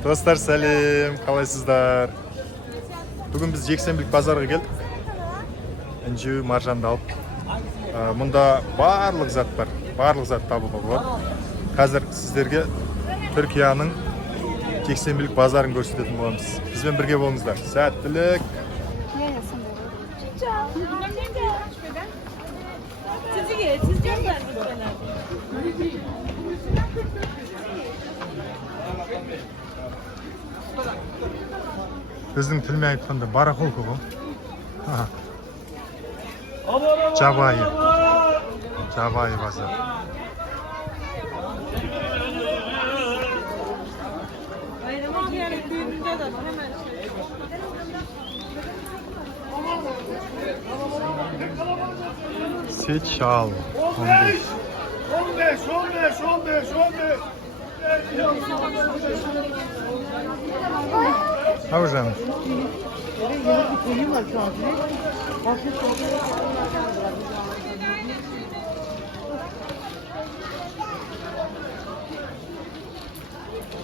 Dostlar сәлем, қалайсыздар? Бүгін біз жексенбілік базарға келдік. Інжу, маржанды алып. Мұнда барлық зат бар. Барлық зат табуға болады. Қазір сіздерге Түркияның жексенбілік базарын көрсететін боламыз. Бізбен бірге болыңыздар. Сәттілік. Біздің тілмен айтқанда барахолка ғой. Жабайы базар. Seç al. 15. Abi canım.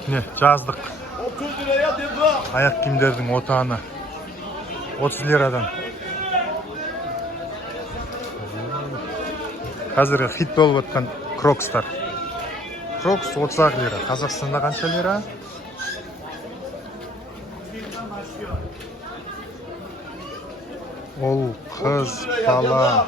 Ne жаздық. 30 liraya dedi. Ayak kiyimlerдің otağını. 30 liradan. Қазіргі хит болып отқан крокстар. Крокс 30 lira. Қазақстанда қанша lira? Ол қыз, бала.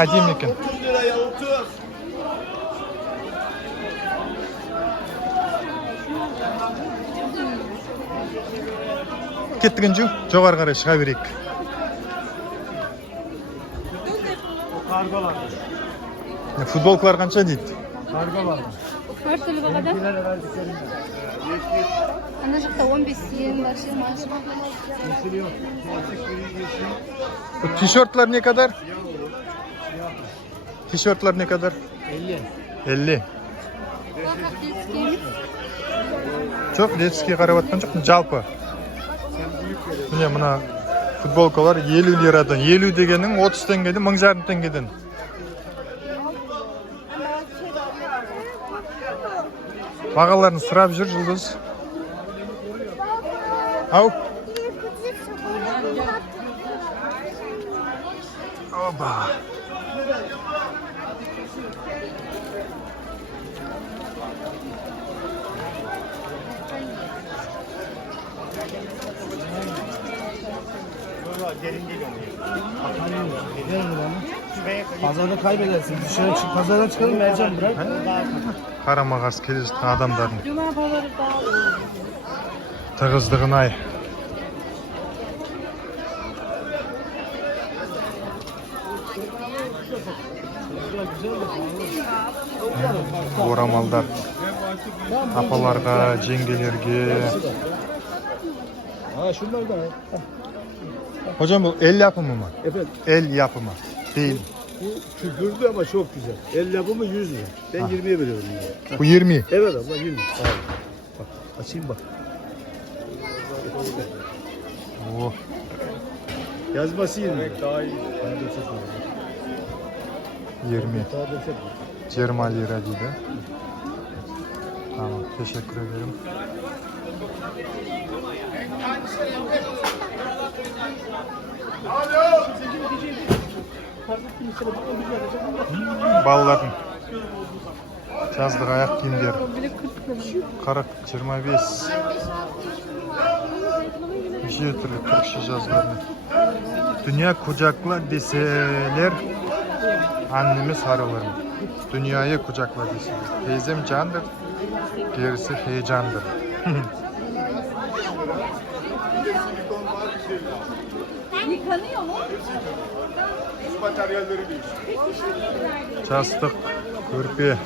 Әдемі екен. 30 liraya 30. Кеттік інжу, жоғары қарай шыға берейік. Kargalar. Futbolkalar қанша дейді? Kargalar. Örtülü kadar. Ana жақта 15 тиын бар şey maaşı. Yeşil yok. Bu tişörtler ne kadar? Tişörtler ne kadar? 50. 50. Детский. Çok детский қарап жатқан жоқпын, жалпы. Міне мына футболкалар 50 liradan. 50 дегенің 30 теңгеден, 1000 теңгеден. Бағаларын сұрап жүр Жұлдыз. Ау. Оба. Pazarda kaybedersin. Dışarı çık. Pazardan çıkalım Mercan bırak. Қарама қарсы келе жатқан адамдардың тығыздығын ай. Орамалдар апаларға, жеңгелерге. Ha şunlar da. Hocam bu el yapımı mı? Efendim El yapımı değil. bu küfürdü ama çok güzel. El yapımı 100 lira. Ben 20'ye veriyorum yani. Bu 20. Evet abla 20. Bak açayım bak. Oh. Yazması 20. Daha iyi. 20. Daha döşek. 20 lira dedi. Tamam, teşekkür ederim. Балалардың жаздық аяқ киімдері 40-25 неше түрлі түркше жазылады. Dünya kucakla deseler annemi sarılırım. Dünyayı kucakla deseler. Teyzem candır, gerisi heyecandır. Yıkanıyor mu? Materyalleri değil. Жастық, көрпе.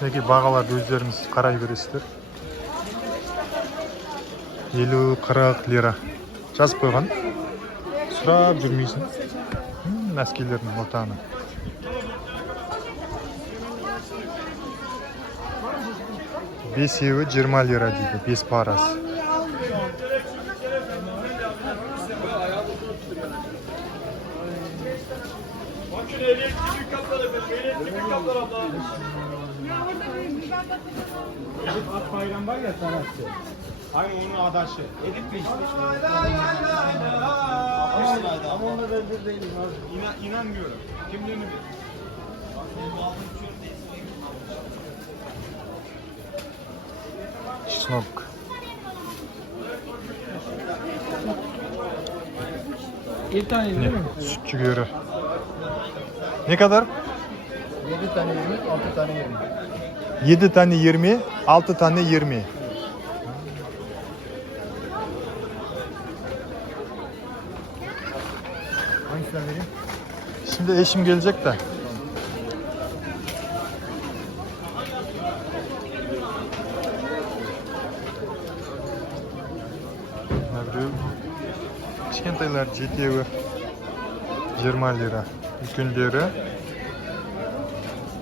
Peki бағаларды өздеріңіз қарай бересіздер. 50-40 lira. Жазып қойған. Сұрап жүрмейсің. Мәскейлердің отаны. 5'i 20 lira deydi. 5 parası. Ak bayram var ya sanatçı. Aynı onun adaşı. Edip mi işte? Ama ona benzer değilim abi. İnanmıyorum. Kimliğini bil. Çesnok. Bir tane değil mi? Sütçü görü. Ne kadar? 7 tane 20, 6 tane 20. 7 tane 20, 6 tane 20. Hangisini vereyim? Şimdi eşim gelecek de. Kichkentaylar жетеуі 20 lira. Үлкендері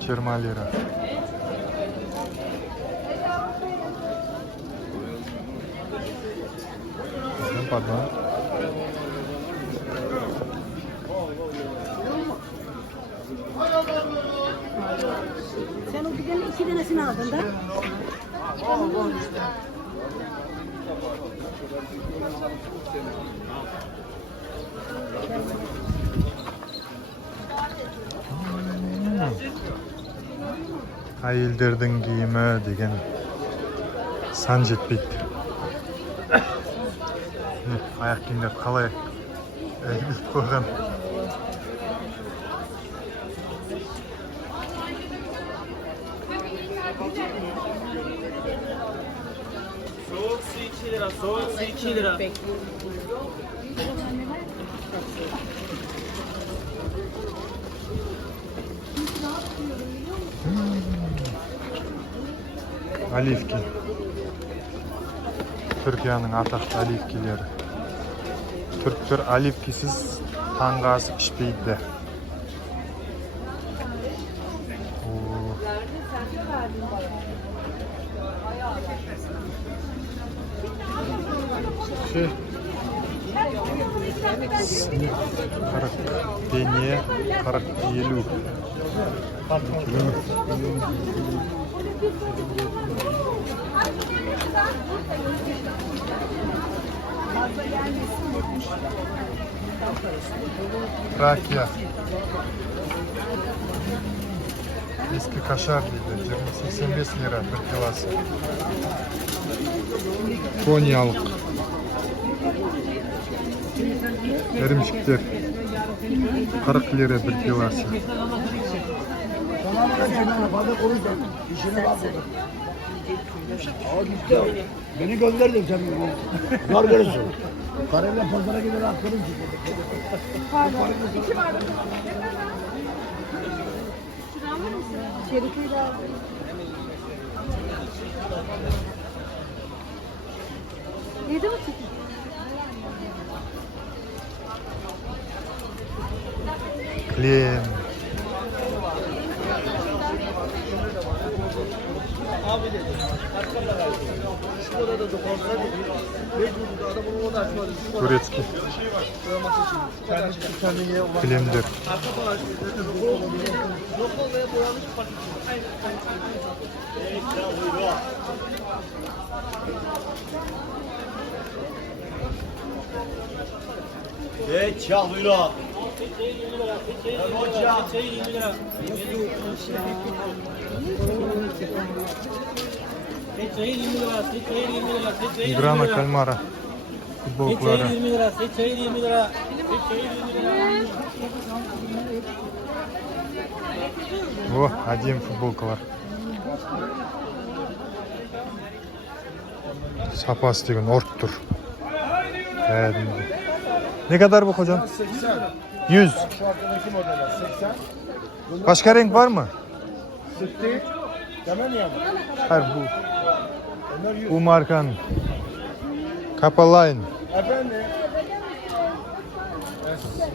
20 lira. Pardon. Sen o gidenin 2 tanesini aldın da. Әйелдердің киімі деген сан жетпейді. Аяқ киімдер қалай іліп қойған. Soğuk su 2 lira, soğuk su 2 lira. Оливки. Türkiye'nin ataқты оливкилері. Türktер оливкисіз таңғы ас ішпейді. Şey. 40 tane 40 50. Trakya. Eski kaşar dedi. 85 lira bir kilosu. Konyalık. Erimçikler. 40 lira bir kilosu. Beni gönderdin sen. Var görürsün. Parayla pazara gider aktarım ki. Yedi mi? Klem. Abi dedi. Arkamda kaldı. Şu odada da fazla dedi. Mecburdu adamın o da açmadı. Turecki. Kendine Klemdir. arka falan zaten yok olmaya boyamış farklı. Evet ya buyurun. Grana kalmara. Futbolcuları. 20 lira, 20 lira. O, один futbolkalar. Sapası деген orktur. Ne kadar bu hocam? 100. Şu arkadaki modeller 80. Başka renk var mı? Sık değil. Tamam ya. Hayır Onlar 100. bu markanın. Kapalayın. Efendim?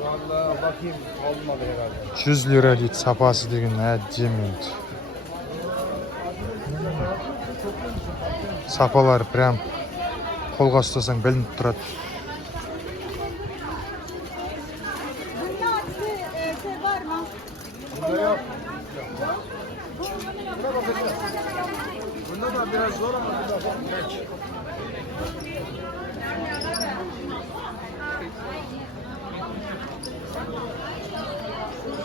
Vallahi bakayım olmadı herhalde. 100 lira deyit sapası деген әдемі. Сапалары прям қолға ұстасаң білініп тұрады. Bunda da biraz zor ama bu da geç.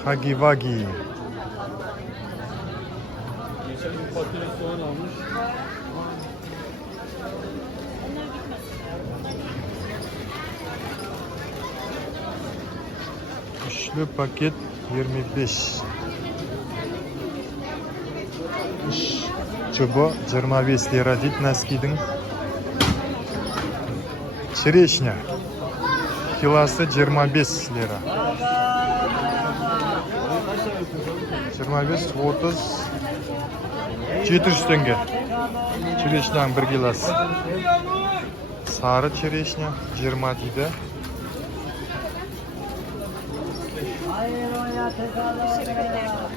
Хаги-ваги. Geçen bir patates soğan almış. Üçlü paket 25. Үш чубы 25 лира дейді носкидің. Черешня килосы 25 лира. 25, 30, 700 теңге. Черешняның 1 килосы. Сары черешня 20 дейді.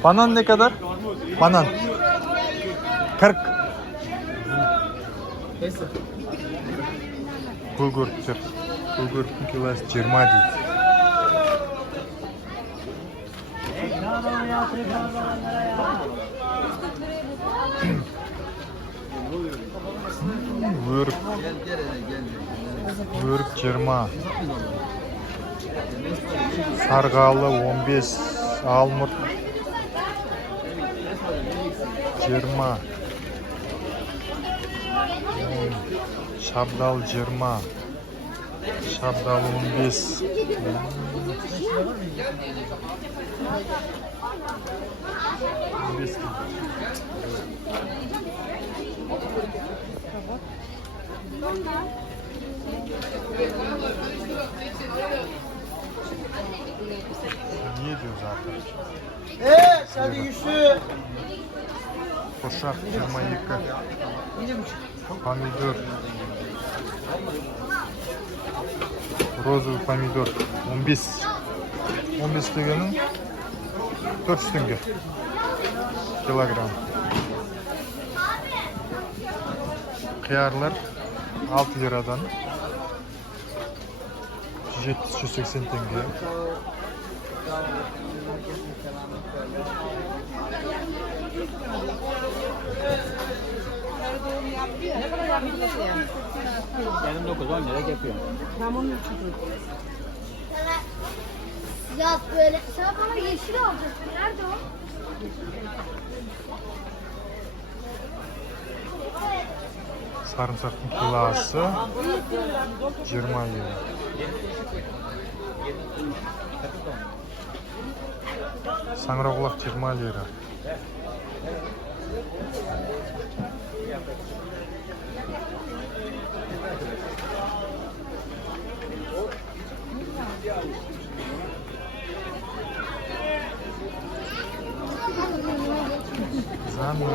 Банан ne kadar? Банан 40. Bulgur kilosu 20 дейді. Өрік 20. Sarğalı 15, almurt 20, şabdal 20, şabdal 15. Niye diyor zaten? Hadi güçlü. Koşak 22, pomidor, rozovый pomidor 15. 15 degenin 400 tenge kilogram. Kıyarlar 6 liradan 170-180 tenge. Benim 9-10 lira yapıyorum. Ya böyle sen bana yeşil alacaksın. Nerede o? Sarımsakın kilosu 20 lira. Sangıraqulaq 20 lira. Zani.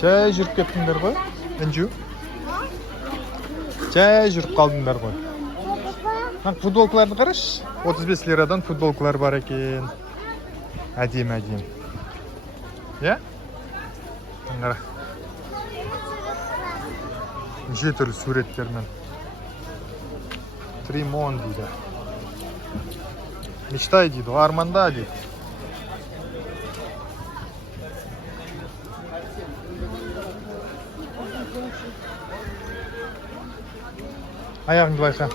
Жай жүріп кеттіңдер ғой, Інжу? Жай жүріп қалдыңдар ғой. Футболкаларды қараш, 35 лирадан футболкалар бар екен. Әдем. Я? Қара. Неше түрлі суреттермен. Тримон дейді. Мечтай дейді, арманда дейді. Ayağını bayka.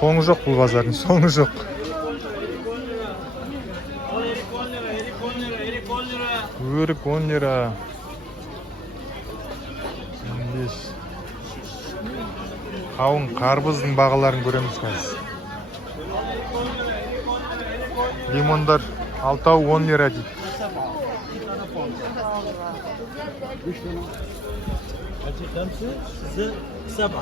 Sonu жоқ бұл базардың, sonu жоқ. Өрік 10 лира. 15. Қауын қарбыздың бағаларын көреміз қазір. Лимондар 6-10 лира дейді. Size 7.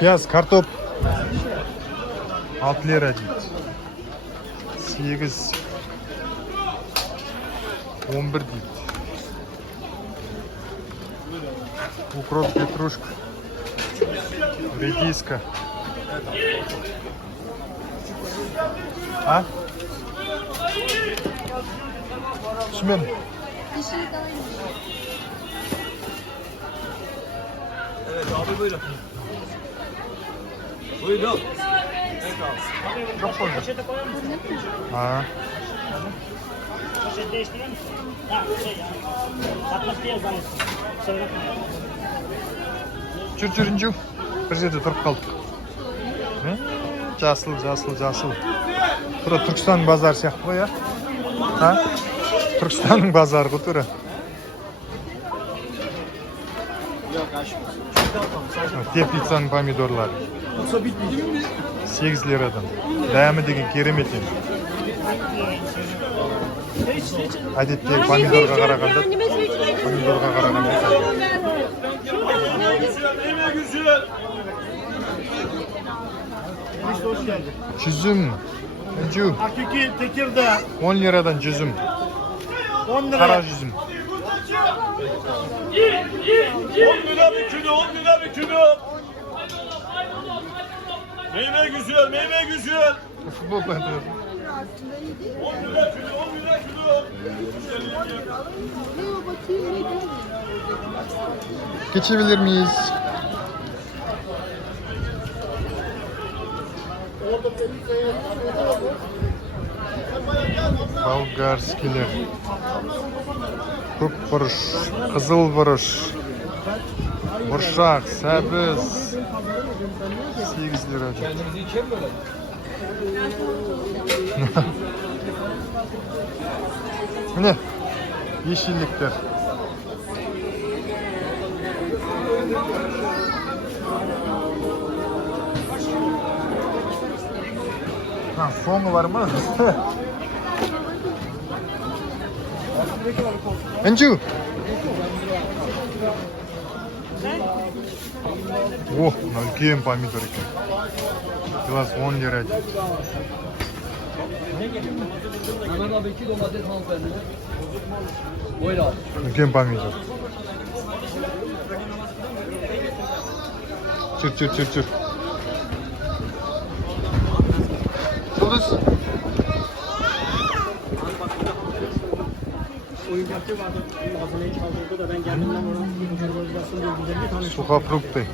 Piyaz, kartop 6 lira дейді. 8, 11 дейді. Укроп, петрушка Редиска. Ha? Şimdi Dişini kalayım. Evet abi buyurun. Buyurun. çok fazla. Ha. Poşet değiştirir misin? Ha şey ya. Satmak diye zannettim. Kusura bakma. Жүрүнчү бир жерде туруп калдык. Жасыл. Тура Түркістан базары сияқты ғой, я? Ha? Түркістанның базары ғой тура. Теплицаның помидорлары. 8 liradan. Dayamı деген керемет енді. Әдеттегі помидорға қарағанда Жүзім. Hakiki Tekirdağ. 10 liradan жүзім. 10 lira. Kara жүзім. 10 lira bir kilo, 10 lira bir kilo. Meyve güzel, meyve güzel. Futbol oynuyor. 10 lira kilo, 10 lira kilo. Geçebilir miyiz? Болгарскиler. Көк бұрыш, қызыл бұрыш, бұршақ, сәбіз. 8 lira. Kendimizi içer mi öyle? Mine, yeşillikler. Ha, sonu var mı? Encu. Oh, үлкен помидор екен. Kilosu 10 lira. Hemen abi 2 domates hanımefendi. Buyur abi. Үлкен помидor. Çür. Yıldız. Oyuncakçı vardı. Hazineyi çaldırdı da ben geldiğimden oradan organizasyon bilgilerini tanıştım. Сухофрукты.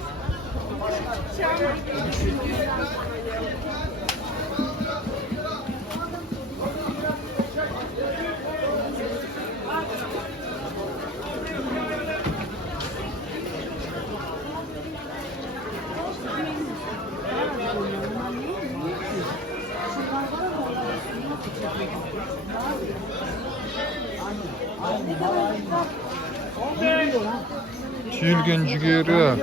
Tüylgen cigeri.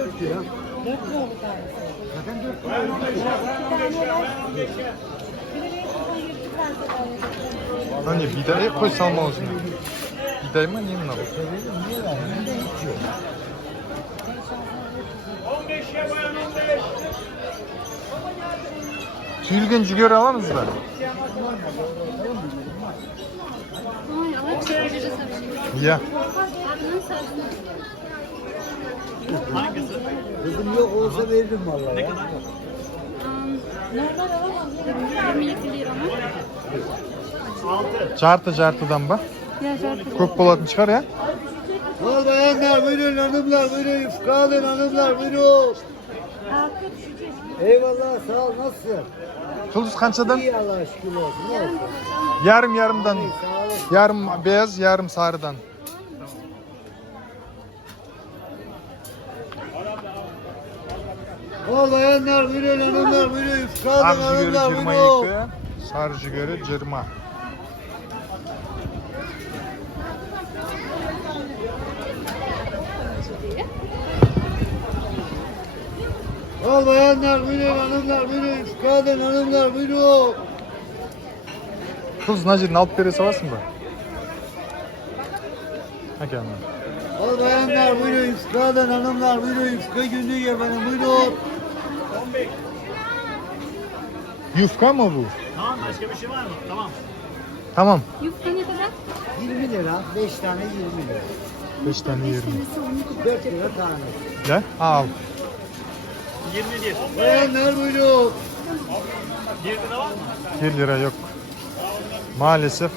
Hani bidaya koy salma olsun. Biday mı ne bunlar? 15 ya bayan 15. Tüylgen cigeri alamız da. Ay ama çevreci sarışın. Ya. Bunun sarısını. Kızım yok olsa veririm vallahi. Ne kadar? Normal alamam. 27 lira mı? Jartıdan bak. Ya zaten. Köp bolатын çıkar ya. Al bayanlar buyurun, hanımlar buyurun, yufka alın hanımlar buyurun. Eyvallah sağ ol, nasılsın? Yıldız kançadan? İyi Allah'a şükür olsun. Ne olsun? Yarımdan. Sağ olasın. Yarım beyaz, yarım sarıdan. Al bayanlar buyurun, hanımlar buyurun, yufka alın Ak jigeri hanımlar 22, buyurun. sarı jigeri 20. Al bayanlar buyurun, hanımlar buyurun, yufka alın hanımlar buyurun. Kız Nacir'in alıp bere salasın mı? Hadi anam. Al bayanlar buyurun, yufka alın hanımlar buyurun, yufka günlüğü efendim buyurun. Yufka mı bu? Tamam başka bir şey var mı? Tamam. Tamam. Yufka ne kadar? 20 lira, 5 tane 20 lira. 5 tane 20. 4 lira tane. Gel al. 21. Bayanlar buyurun. 1 lira var mı? 1 lira yok. Maalesef.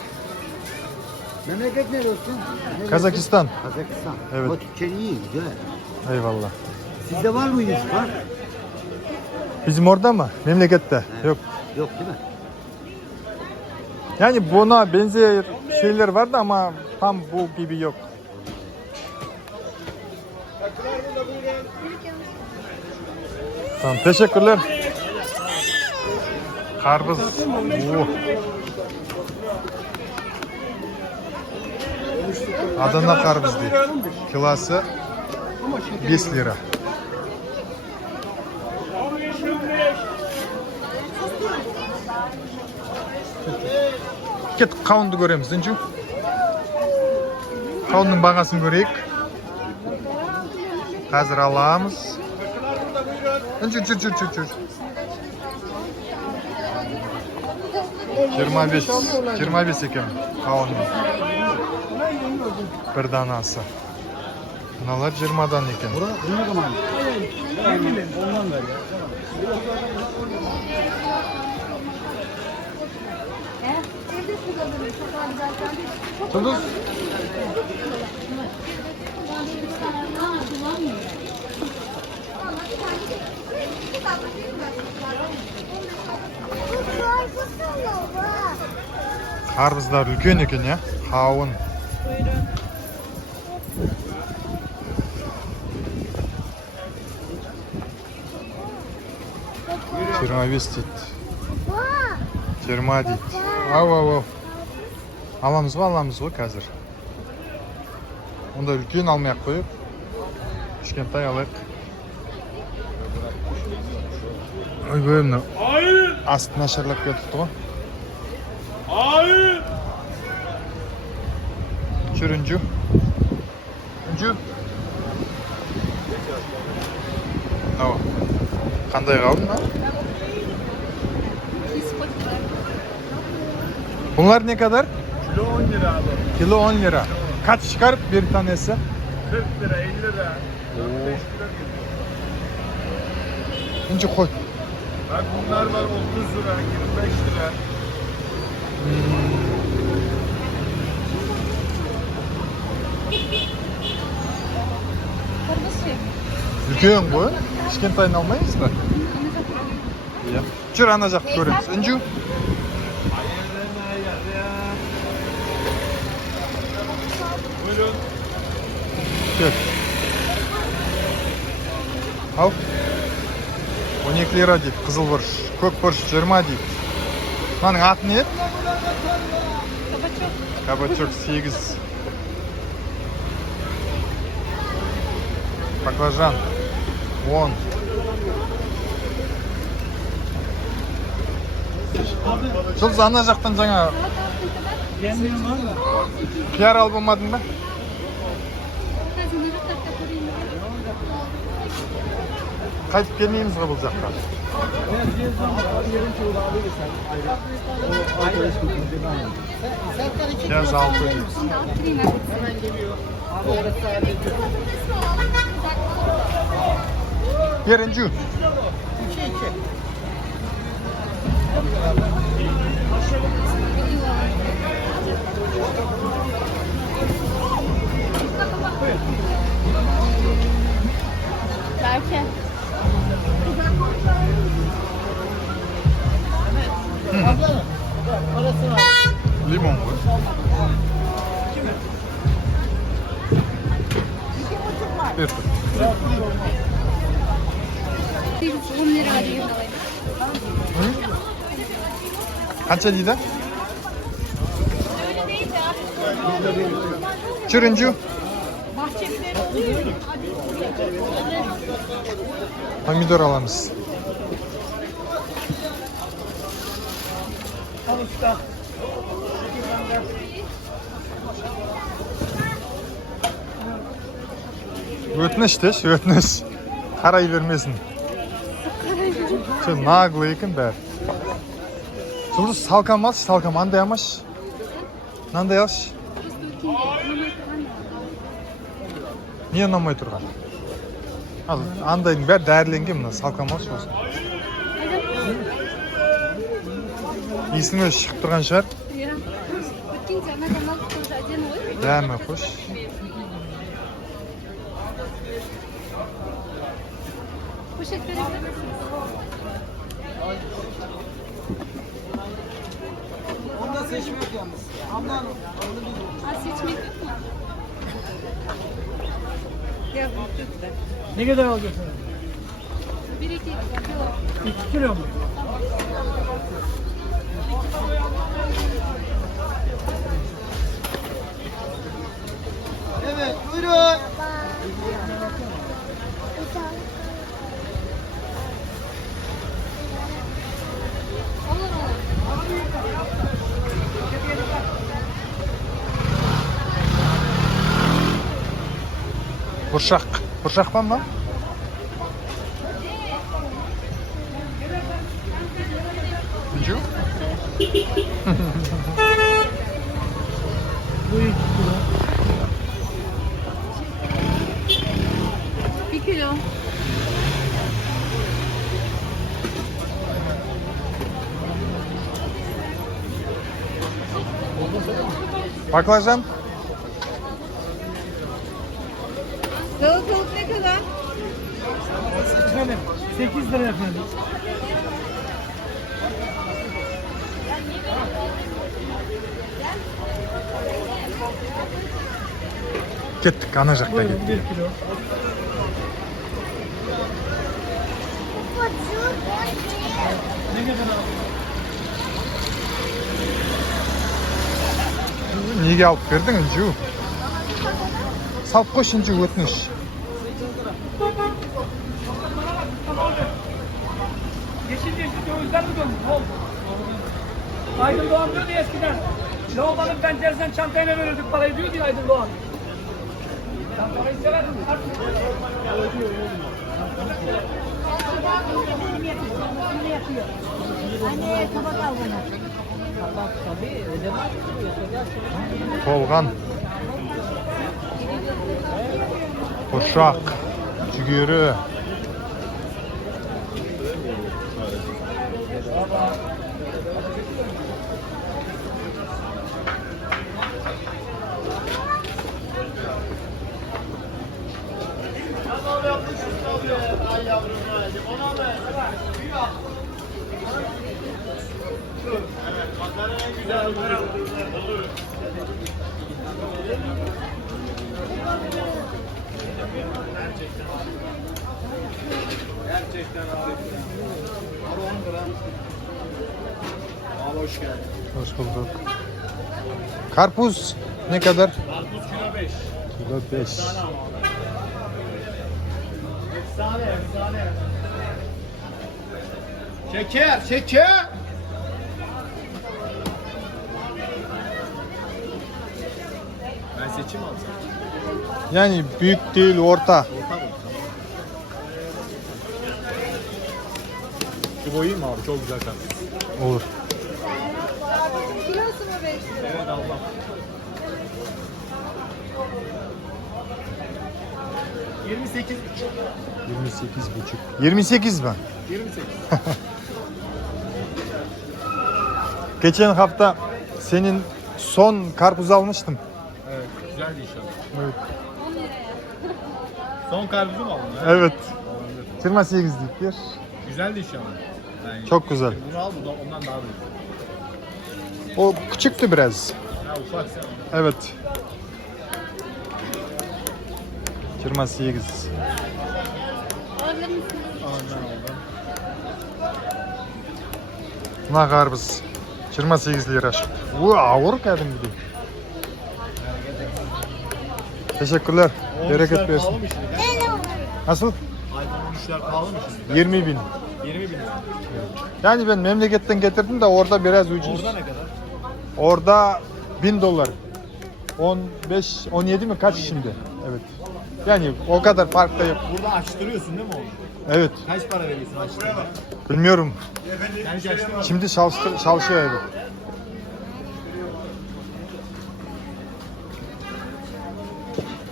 Memleket neresi? Kazakistan. Kazakistan. Evet. Ama Türkçen iyi, güzel. Eyvallah. Sizde var mı Yusuf? Var. Bizim orada mı? Memlekette. Yok. Yok değil mi? Yani buna benzer şeyler vardı ama tam bu gibi yok. Tamam, teşekkürler. Karpuz. Oo. Adana karpuz değil. Kilosu 5 lira. Ket kavundu göremiz, inci. Kavunun бағасын көрейік. Қазір аламыз. Жүр. 25 екен кавунның бір данасы. Мыналар 20-дан екен. Ne zaman? Ondan ver ya. Tuz. Қарбыздар үлкен екен, ya. Қауын. Жиырма бес дейді. 20 дейді. Ау. Аламыз ғой қазір. Онда үлкен алмай-ақ қойып, кішкентай алайық. Ойбай, мына асты нашарлап кетіпті ғой. Жүр, үнжу. Мынау қандай қауын, мына? Bunlar ne kadar? Kilo 10 lira abi. Kilo 10 lira. Kaç çıkar bir tanesi? 40 lira, 50 lira. 4-5 lira geliyor. İnce koy. Bak bunlar var 30 lira, 25 lira. Үлкен ғой. Кішкентайын алмаймыз ба? Иә. Жүр, ана жақты көреміз. Інжу. Buyurun. Gel. Al. 12 lira дейді. Қызыл бұрыш. Көк бұрыш 20 дейді. Мынаның аты не? Кабачок 8. Баклажан 10. Жұлдыз, ана жақтан жаңа Yenmiyor var mı? қияр алып алмадың ба? Қайтып келмейміз ғой бұл жаққа. Пияз 6 дейміз. Бер, інжу. Belki. Limon ғой. Бер. 10 lira değil alayım. Қанша дейді? Жүр, інжу. Помидор аламыз. Өтініш деші, өтініш. Қарай бермесін. Наглый екен бәрі. Жұлдыз, салкам алшы, салкам. Андай алмашы. Мынандай алшы. Не ұнамай тұрған? Al, andayın ber değerlengen mi? Salkamaz olsun. İyisini çıkıp durgan şar. Ya. Bütün sana kanal koyacağım oy. Değerme hoş. Poşet verebilir misiniz? Onda seçmek yalnız. Hamdan Ha, seçmek yok mu? Ya büyük de. Ne kadar alacaksın? 1-2 kilo. 2 kilo mu? Evet, buyurun. Olur olur. Burşak. Burşak var mı? Ucu? Bu 2 kilo. 1 kilo. Baklajan. Salatalık ne kadar? Efendim 8 lira efendim. Gittik anacakta Buyurun gittik. 1 kilo. Ne kadar aldın? Niye alıp verdin Ucu? Sap koşunca ötmüş. Yeşil dövizler mi dönmüş? Ne oldu? Aydın Doğan diyordu ya eskiden. Lavabanın penceresinden çantayla verirdik parayı diyordu ya Aydın Doğan. Sen parayı severdin mi? Anne kabak al bana. Tolgan. Burşak. Cügürü. Abi hoş geldin. Hoş bulduk. Karpuz ne kadar? Karpuz kilo 5. Kilo 5. Efsane. Şeker. Ben seçeyim alsam. Yani büyük değil, orta. Orta mı? Şu boyayım mı abi? Çok güzel karpuz. Olur. Kilosu mu 5 lira? Evet Allah. $28,5. 28,5. 28 mi? 28. Geçen hafta senin son karpuz almıştım. Evet, güzeldi inşallah. Evet. 10 liraya. Son karpuzu mu aldın? Evet. 28'lik bir. Güzeldi inşallah. Yani Çok güzel. Bunu al, bu da ondan daha büyük. O küçüktü biraz. Ya ufak sen. Evet. 28. Alabilir misiniz? Ondan aldım. Buna karpuz. 28 lira. Bu ağır geldim bir de. Teşekkürler. Bereket Pahalı versin. mı şimdi? Nasıl? iPhone 13'ler pahalı mı şimdi? 20 bin. 20 bin lira. Yani ben memleketten getirdim de orada biraz ucuz. Orada ne kadar? Orada $1000. 15, 17 mi kaç şimdi? Evet. Yani o kadar fark da yok. Burada açtırıyorsun değil mi onu? Evet. Kaç para veriyorsun açtırmaya? Bilmiyorum. Yani hiç açtırmadın. Şimdi çalışıyor evet.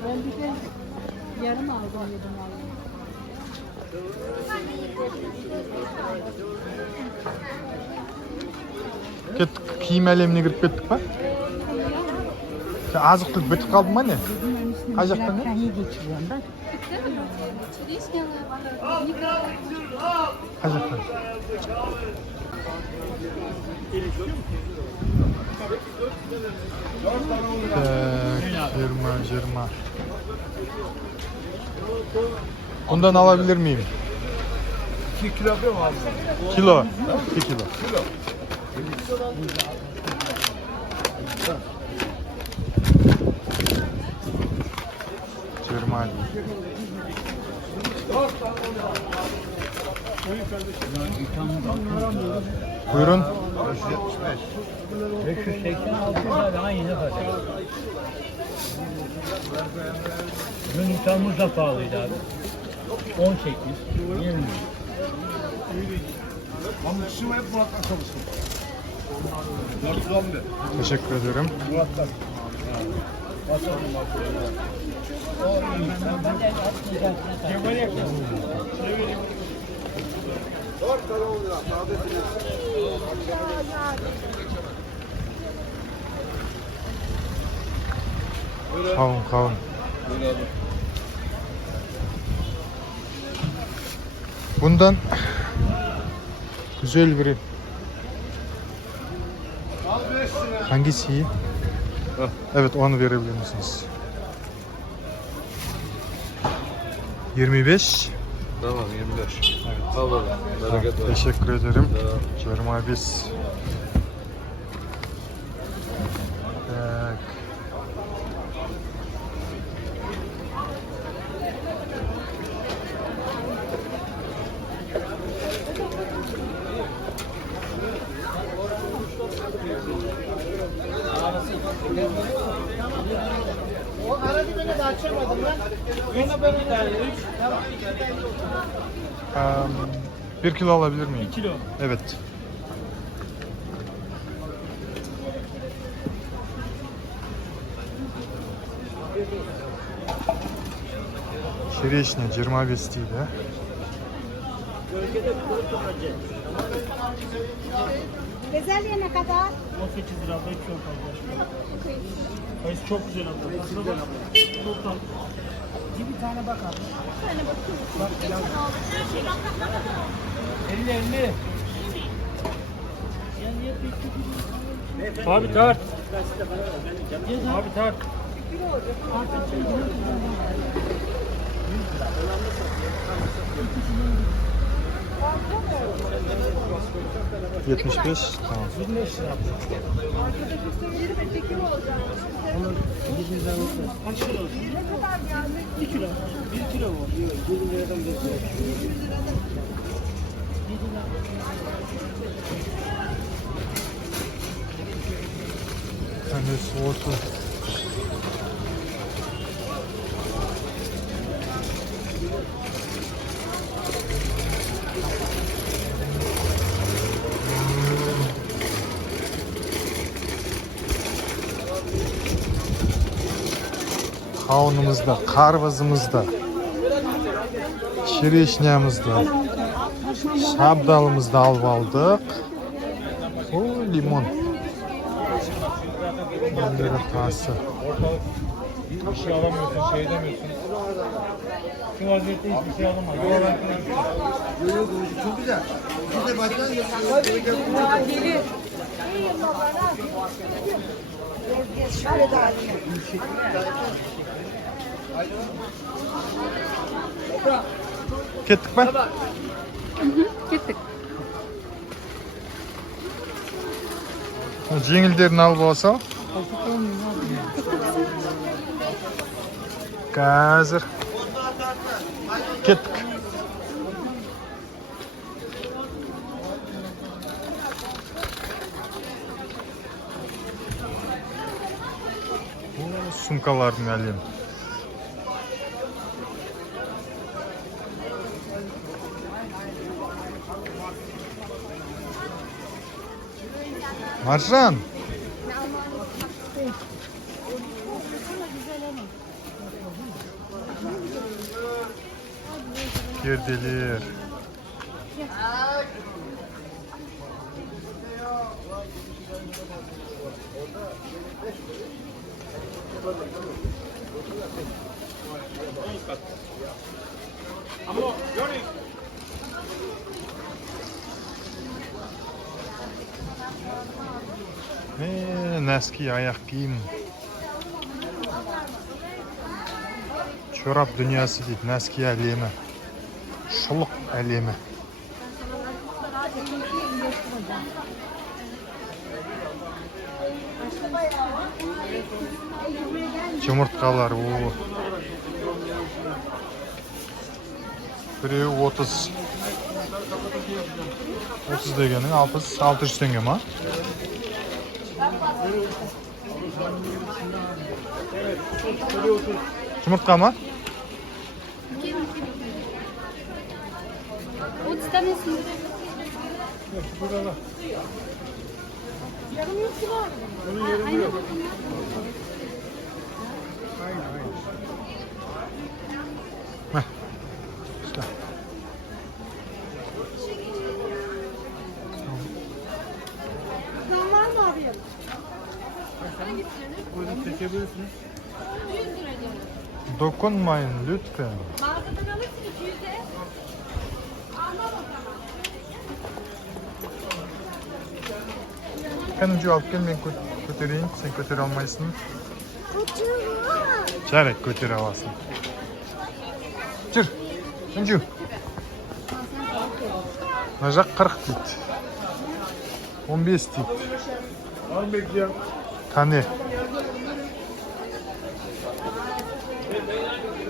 Ben bir de yarım aldım yedim aldım. Kettik, kiyim elemine girip kettik mi? Azık bitip kaldı mı ne? Kaçakta ne? İyi geçiriyorum ben. Kaçakta. Jirma. Bundan alabilir miyim? 2 kilo yapıyor mu abi? Kilo. 2 kilo. Jirma. Buyurun. 586 abi aynı kadar. Dün yumurtamız da pahalıydı abi. 18, 20. Ama kişi hep Murat'la çalışıyor. Murat'la mı de? Teşekkür ederim. Murat'la. Kavun. Bundan güzel biri. Hangisi iyi? Evet, onu verebilir misiniz? 25. Tamam 25. Evet. Al bakalım. Tamam, Bereket olsun. teşekkür ederim. Jerma biz. Tak. O aradı beni de açamadım ben. Yine böyle derdi. 1 kilo alabilir miyim? 1 kilo. Evet. Şerişne, Jerma bestiydi. Bezelye ne kadar? 18 lira abla, 2 kilo fazla. Kayısı çok güzel abla. Tadına bak abla. Çok tatlı. Bir tane bak abi. 50. Abi tart. Abi tart. Hı. 75. Tamam. 25 lira abla. Kaç kilo? 1 kilo. 1 kilo mu? 20 liradan 1 kilo. Yani soğutu. Kavunumuzda, karvızımızda, şirişnyamızda, şabdalımızda alıp aldık. O limon. Mandara tası. Bir şey alamıyorsun, şey demiyorsun. Şu vaziyette hiçbir şey alamaz. Çok güzel. Biz de baştan Kettik mi? Gittik. Жеңілдерін алып алса. Қазір кеттік. Сумкалардың әлем. Marjan. Perdeler. Eski ayak giyim. Çorap dünyası değil, eski alemi. Şuluk alemi. Yumurtkalar o. Biri 30. 30 degenin 600 tenge mi? Yumurtka mı? 30 tanesi. Heh. İşte. Normal mi arıyor? Buyurun seçebilirsiniz. Dokunmayın lütfen. Mağazadan alırsın 200'e. Kendim alıp gel ben götüreyim. Sen götür almaysın. Çarek götür alasın. Dur. Önce. Najak 40 dit. 15 dit. Var mı bekleyen? Tane.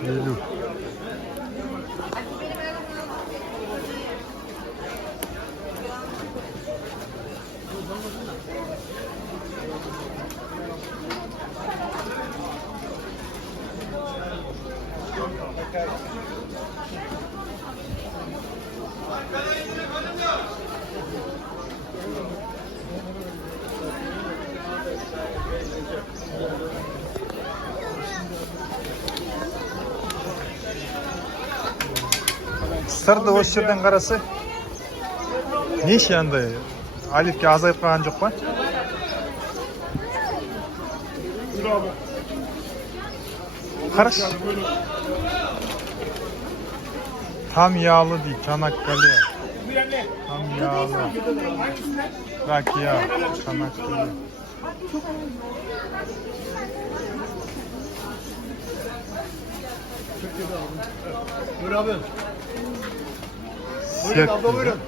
50. Sırdı o yerden karası. Ne iş yanında? Alif'ke azayıp kalan yok mu? Buyur abi. Karış. Buyurun. Tam yağlı değil, Çanakkale. Bu yer ne? Tam yağlı. Hangisinden? Bak ya, Çanakkale. Buyur abi. Set Buyurun abla gibi. buyurun.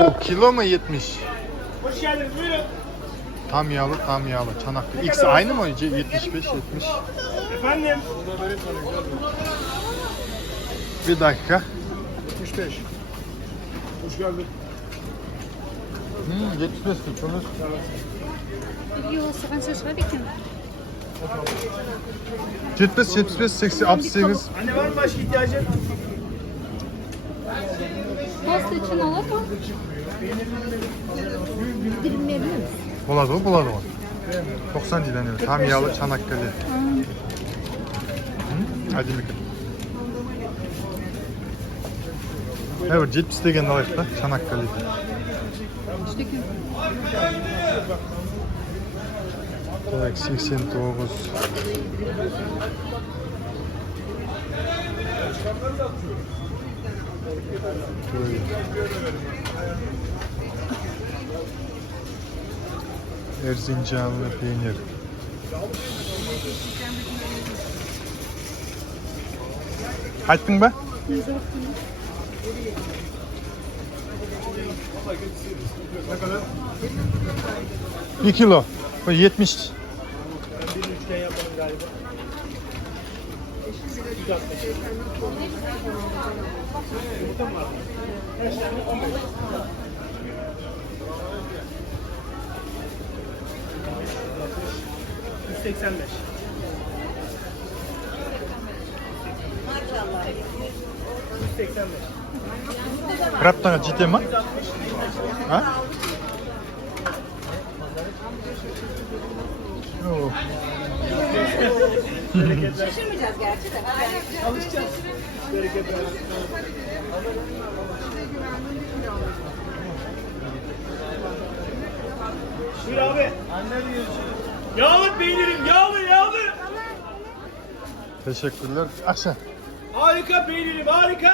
O kilo mu 70? Hoş geldiniz. Buyurun. Tam yağlı, tam yağlı. Çanakkale. İkisi aynı mı? 75, 70. Efendim? Bir dakika. 75. Hoş geldin. 75 tuttunuz. Yok, sıkan şaşırdı ki. 75, 75, 80, 68. Anne var mı başka ihtiyacın? Posta için olur mu? Buladı o, buladı o. 90 dileniyor. Tam yağlı Çanakkale. Hı? Hadi bakalım. Evet, 70 degen alayım da Çanakkale'de. İşte ki. Tak, 89. Erzincanlı peynir. Açtın mı? 1 kilo. Bu 70. Bir üçgen yapalım galiba. Bir dakika. Yumurta mı var? Kaç tane? 15. 185. Maşallah. 185. Kraptana ciddi mi? Ha? Oh. Şaşırmayacağız gerçi de. Alışacağız. Buyur abi. Yağlı peynirim, yağlı. Teşekkürler. Aşağı. Harika peynirim, harika.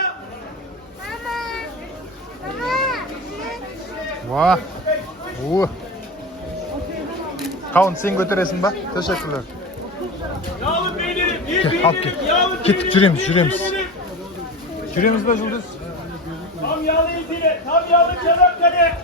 Vah. Kavun sen götüresin bak. Teşekkürler. Yağlı peynirim, Gel, al gel. Git, yürüyemiz. Yürüyemiz be Yıldız. Tam yağlı İzmir'e, tam yağlı Çanakkale.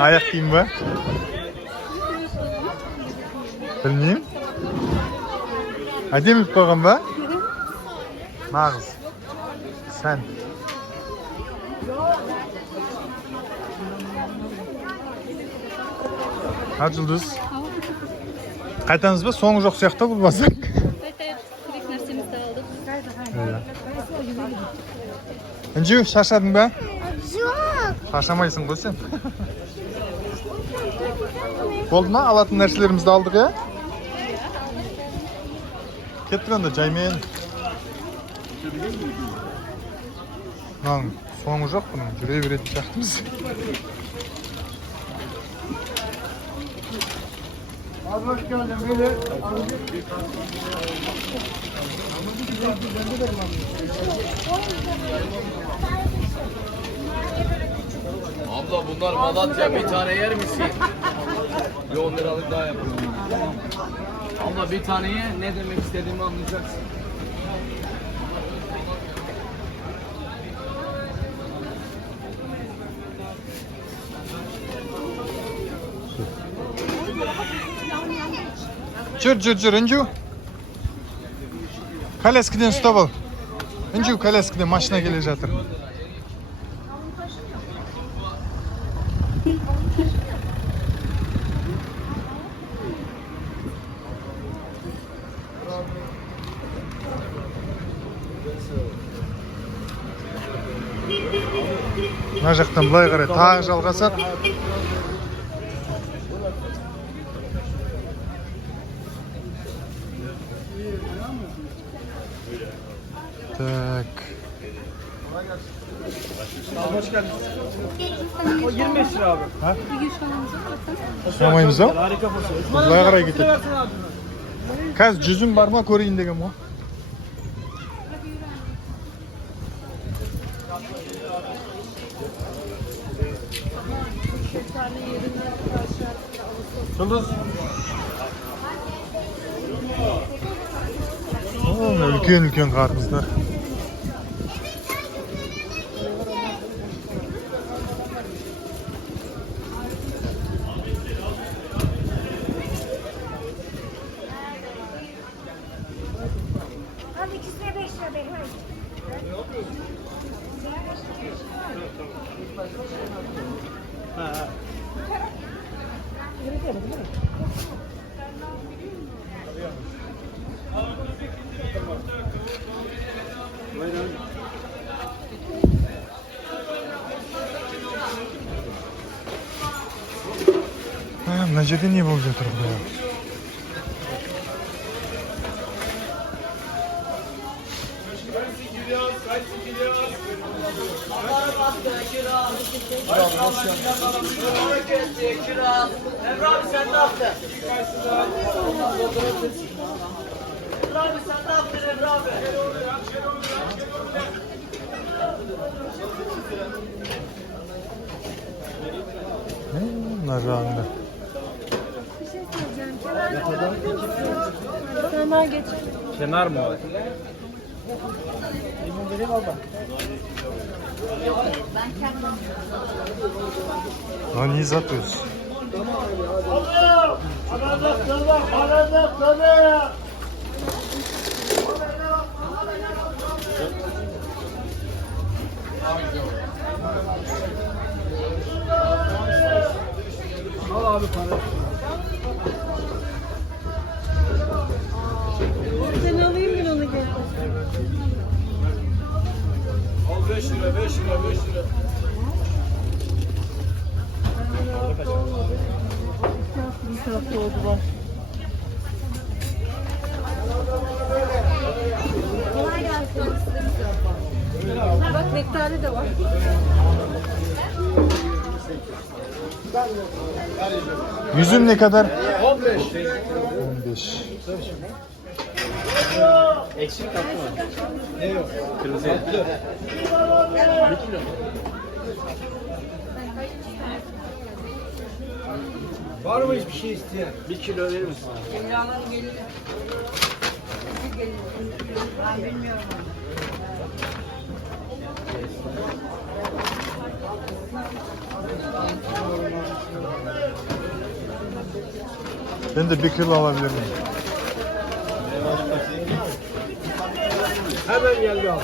Ayak giyeyim be. Bilmeyeyim. Hadi mi koyalım be? Nağız. Sen. Hadi Yıldız. Qaytamiz be? So'ng yo'q siyoqda bo'lmasak. Qaytayapmiz. Narsamizni oldik. Inju, shashading be? Yok. Tashlamaysan qo'y sen. Bo'ldimi? Alатын narsalarimizni oldik ya. Ketdik onda jaymen. Lan, so'ngi yo'q buning. Yuraveradi chaqimiz. Hoş geldin böyle. Abla bunlar Malatya, bir tane yer misin? Bir 10 liralık daha yapıyorum. Abla bir tane ye, ne demek istediğimi anlayacaksın. Jur, Inju. Koleskidan stop ol. Inju, koleskidan mashina kela жатыр. Mына жақтан былай қарай тағы жалғасады. Так. Hoş geldiniz. O 25 lira abi. Bir gün şu an alacağız. Сұрмаймыз ау? Harika fasulye. Былай қарай Size кетеді. versene abi. Қазір жүзім бар ма көрейін деген ғой. Yıldız. Үлкен қарбыздар. Hadi ikisine 5 lira verin. Hadi. Mына жерде не болып жатыр құдай? Emre abi sen ne yaptın? Emre abi sen ne yaptın Emre abi? Mına жағында. Kenar mı o? Lan iyi zatıyoruz. Anladım. Anladım. abi para. Sen alayım ben onu gel. Al 5 lira 5 lira 5 lira. Bir tarafta oldular. Kolay gelsin. Bak nektarı da var. Yüzüm ne kadar? 15. 15. Eksik tatlı var. Ne yok? Kırmızı et. 1 kilo. Var mı hiçbir şey isteyen? 1 kilo verir misin? Ben de 1 kilo alabilir miyim? Hemen geldi abi.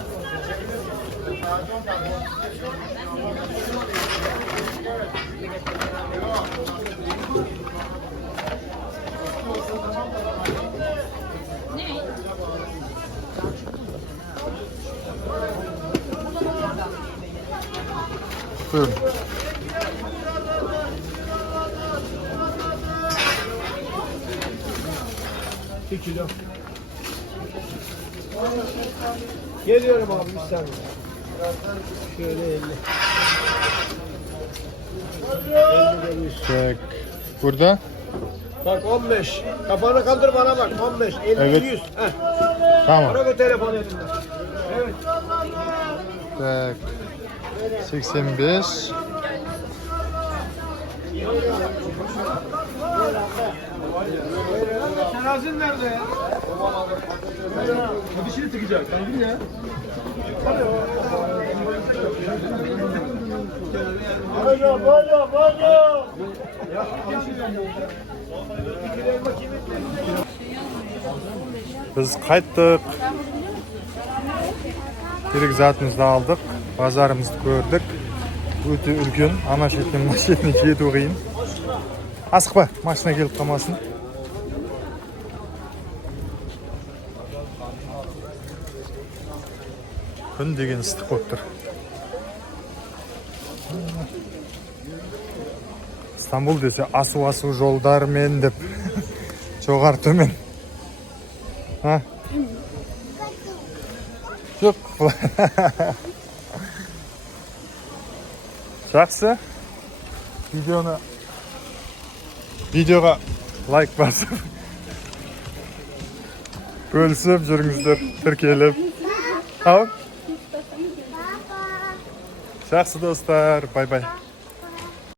Buyurun. Bir kilo. Geliyorum abi bir saniye. Şöyle 50. 50 geliyor. Çek. Burada? Bak 15. Kafanı kaldır bana bak. 15. 50 Evet. 100. Heh. Tamam. Bırak o telefonu elimden. Evet. Çek. 85. Terazin nerede ya? Bu dişini tıkacak. Tamam ya. Biz qaytdik. Kerak zatimizni aldık. Pazarimizni ko'rdik. O'ta ulkan. Ana shu yerdan mashinaga yetib qiyin. Asqba, mashina kelib qolmasin. Kun degan issiq bo'lib tur. İstanbul dese asu yo'llar men deb. Cho'g'ar to'men. Ha? Yo'q. Жақсы. Videoga like basib bölüşüp жүріңіздер, тіркеліп. Жақсы достар, бай-бай.